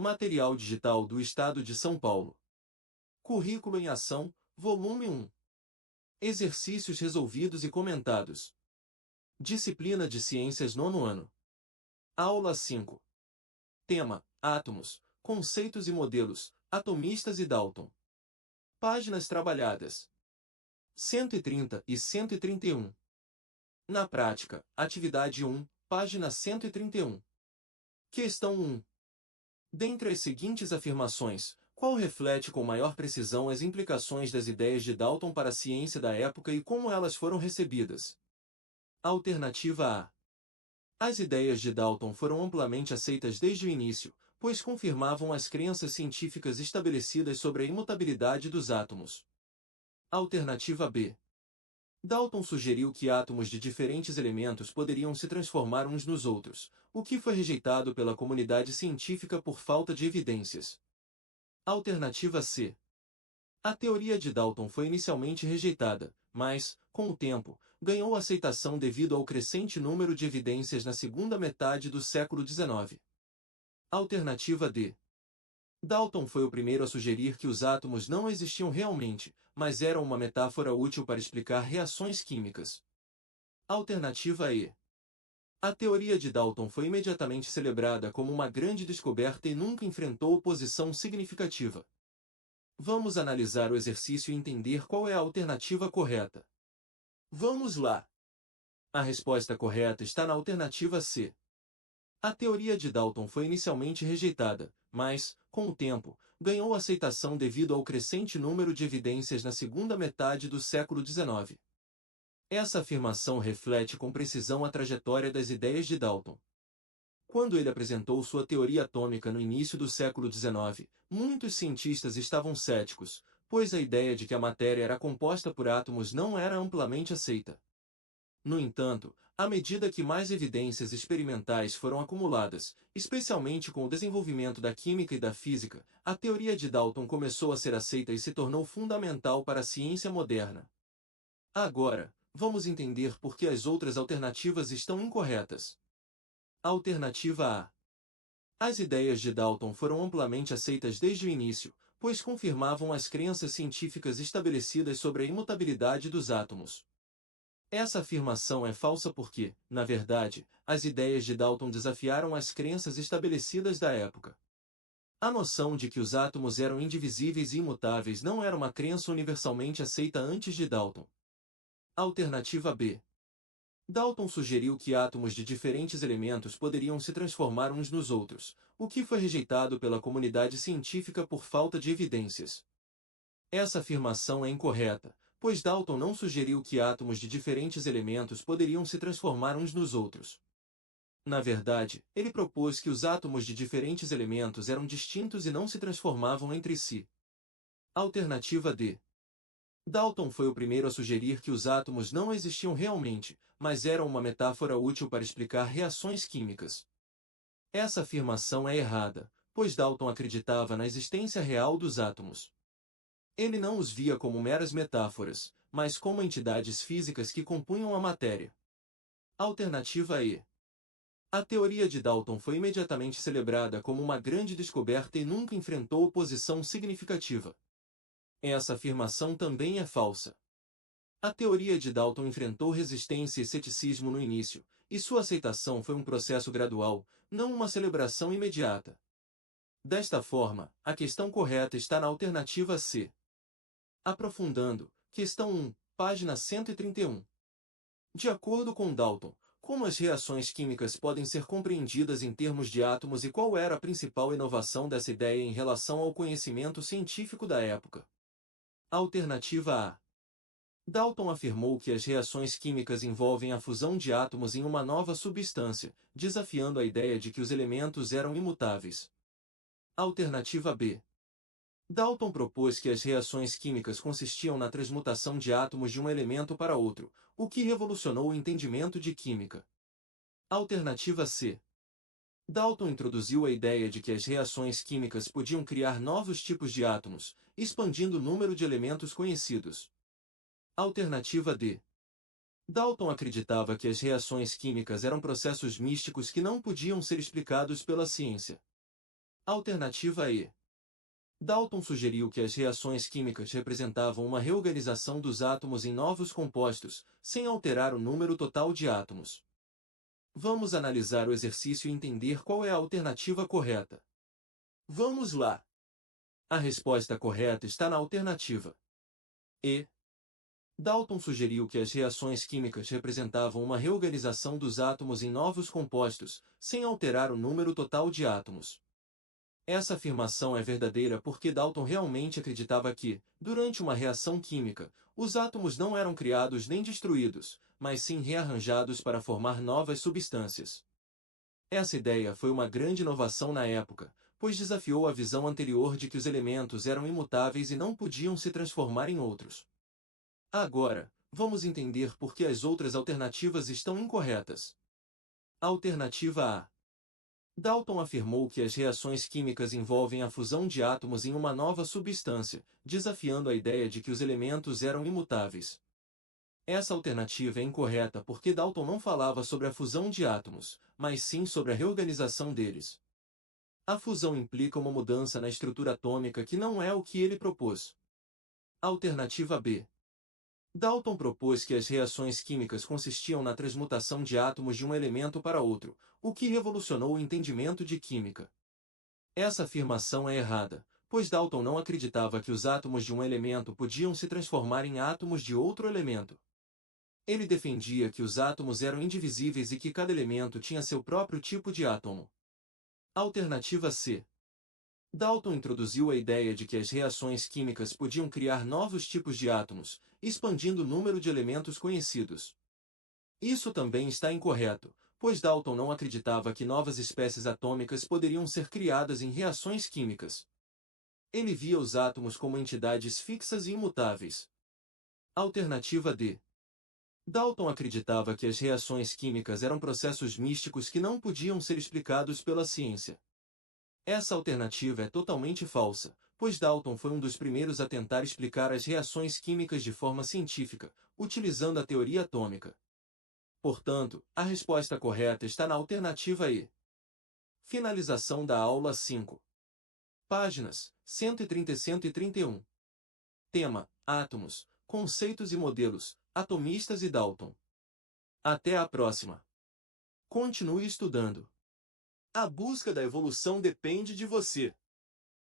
Material digital do Estado de São Paulo. Currículo em Ação, Volume 1. Exercícios resolvidos e comentados. Disciplina de Ciências 9º ano. Aula 5. Tema: Átomos, conceitos e modelos, atomistas e Dalton. Páginas trabalhadas: 130 e 131. Na prática, atividade 1, página 131. Questão 1. Dentre as seguintes afirmações, qual reflete com maior precisão as implicações das ideias de Dalton para a ciência da época e como elas foram recebidas? Alternativa A. As ideias de Dalton foram amplamente aceitas desde o início, pois confirmavam as crenças científicas estabelecidas sobre a imutabilidade dos átomos. Alternativa B. Dalton sugeriu que átomos de diferentes elementos poderiam se transformar uns nos outros, o que foi rejeitado pela comunidade científica por falta de evidências. Alternativa C. A teoria de Dalton foi inicialmente rejeitada, mas, com o tempo, ganhou aceitação devido ao crescente número de evidências na segunda metade do século XIX. Alternativa D. Dalton foi o primeiro a sugerir que os átomos não existiam realmente, mas eram uma metáfora útil para explicar reações químicas. Alternativa E. A teoria de Dalton foi imediatamente celebrada como uma grande descoberta e nunca enfrentou oposição significativa. Vamos analisar o exercício e entender qual é a alternativa correta. Vamos lá! A resposta correta está na alternativa C. A teoria de Dalton foi inicialmente rejeitada, mas, com o tempo, ganhou aceitação devido ao crescente número de evidências na segunda metade do século XIX. Essa afirmação reflete com precisão a trajetória das ideias de Dalton. Quando ele apresentou sua teoria atômica no início do século XIX, muitos cientistas estavam céticos, pois a ideia de que a matéria era composta por átomos não era amplamente aceita. No entanto, à medida que mais evidências experimentais foram acumuladas, especialmente com o desenvolvimento da química e da física, a teoria de Dalton começou a ser aceita e se tornou fundamental para a ciência moderna. Agora, vamos entender por que as outras alternativas estão incorretas. Alternativa A. As ideias de Dalton foram amplamente aceitas desde o início, pois confirmavam as crenças científicas estabelecidas sobre a imutabilidade dos átomos. Essa afirmação é falsa porque, na verdade, as ideias de Dalton desafiaram as crenças estabelecidas da época. A noção de que os átomos eram indivisíveis e imutáveis não era uma crença universalmente aceita antes de Dalton. Alternativa B. Dalton sugeriu que átomos de diferentes elementos poderiam se transformar uns nos outros, o que foi rejeitado pela comunidade científica por falta de evidências. Essa afirmação é incorreta, pois Dalton não sugeriu que átomos de diferentes elementos poderiam se transformar uns nos outros. Na verdade, ele propôs que os átomos de diferentes elementos eram distintos e não se transformavam entre si. Alternativa D. Dalton foi o primeiro a sugerir que os átomos não existiam realmente, mas eram uma metáfora útil para explicar reações químicas. Essa afirmação é errada, pois Dalton acreditava na existência real dos átomos. Ele não os via como meras metáforas, mas como entidades físicas que compunham a matéria. Alternativa E. A teoria de Dalton foi imediatamente celebrada como uma grande descoberta e nunca enfrentou oposição significativa. Essa afirmação também é falsa. A teoria de Dalton enfrentou resistência e ceticismo no início, e sua aceitação foi um processo gradual, não uma celebração imediata. Desta forma, a questão correta está na alternativa C. Aprofundando, questão 1, página 131. De acordo com Dalton, como as reações químicas podem ser compreendidas em termos de átomos e qual era a principal inovação dessa ideia em relação ao conhecimento científico da época? Alternativa A. Dalton afirmou que as reações químicas envolvem a fusão de átomos em uma nova substância, desafiando a ideia de que os elementos eram imutáveis. Alternativa B. Dalton propôs que as reações químicas consistiam na transmutação de átomos de um elemento para outro, o que revolucionou o entendimento de química. Alternativa C. Dalton introduziu a ideia de que as reações químicas podiam criar novos tipos de átomos, expandindo o número de elementos conhecidos. Alternativa D. Dalton acreditava que as reações químicas eram processos místicos que não podiam ser explicados pela ciência. Alternativa E. Dalton sugeriu que as reações químicas representavam uma reorganização dos átomos em novos compostos, sem alterar o número total de átomos. Vamos analisar o exercício e entender qual é a alternativa correta. Vamos lá! A resposta correta está na alternativa E. Dalton sugeriu que as reações químicas representavam uma reorganização dos átomos em novos compostos, sem alterar o número total de átomos. Essa afirmação é verdadeira porque Dalton realmente acreditava que, durante uma reação química, os átomos não eram criados nem destruídos, mas sim rearranjados para formar novas substâncias. Essa ideia foi uma grande inovação na época, pois desafiou a visão anterior de que os elementos eram imutáveis e não podiam se transformar em outros. Agora, vamos entender por que as outras alternativas estão incorretas. Alternativa A. Dalton afirmou que as reações químicas envolvem a fusão de átomos em uma nova substância, desafiando a ideia de que os elementos eram imutáveis. Essa alternativa é incorreta porque Dalton não falava sobre a fusão de átomos, mas sim sobre a reorganização deles. A fusão implica uma mudança na estrutura atômica que não é o que ele propôs. Alternativa B. Dalton propôs que as reações químicas consistiam na transmutação de átomos de um elemento para outro, o que revolucionou o entendimento de química. Essa afirmação é errada, pois Dalton não acreditava que os átomos de um elemento podiam se transformar em átomos de outro elemento. Ele defendia que os átomos eram indivisíveis e que cada elemento tinha seu próprio tipo de átomo. Alternativa C. Dalton introduziu a ideia de que as reações químicas podiam criar novos tipos de átomos, expandindo o número de elementos conhecidos. Isso também está incorreto, pois Dalton não acreditava que novas espécies atômicas poderiam ser criadas em reações químicas. Ele via os átomos como entidades fixas e imutáveis. Alternativa D. Dalton acreditava que as reações químicas eram processos místicos que não podiam ser explicados pela ciência. Essa alternativa é totalmente falsa, pois Dalton foi um dos primeiros a tentar explicar as reações químicas de forma científica, utilizando a teoria atômica. Portanto, a resposta correta está na alternativa E. Finalização da aula 5. Páginas 130 e 131. Tema: Átomos, conceitos e modelos, atomistas e Dalton. Até a próxima. Continue estudando. A busca da evolução depende de você.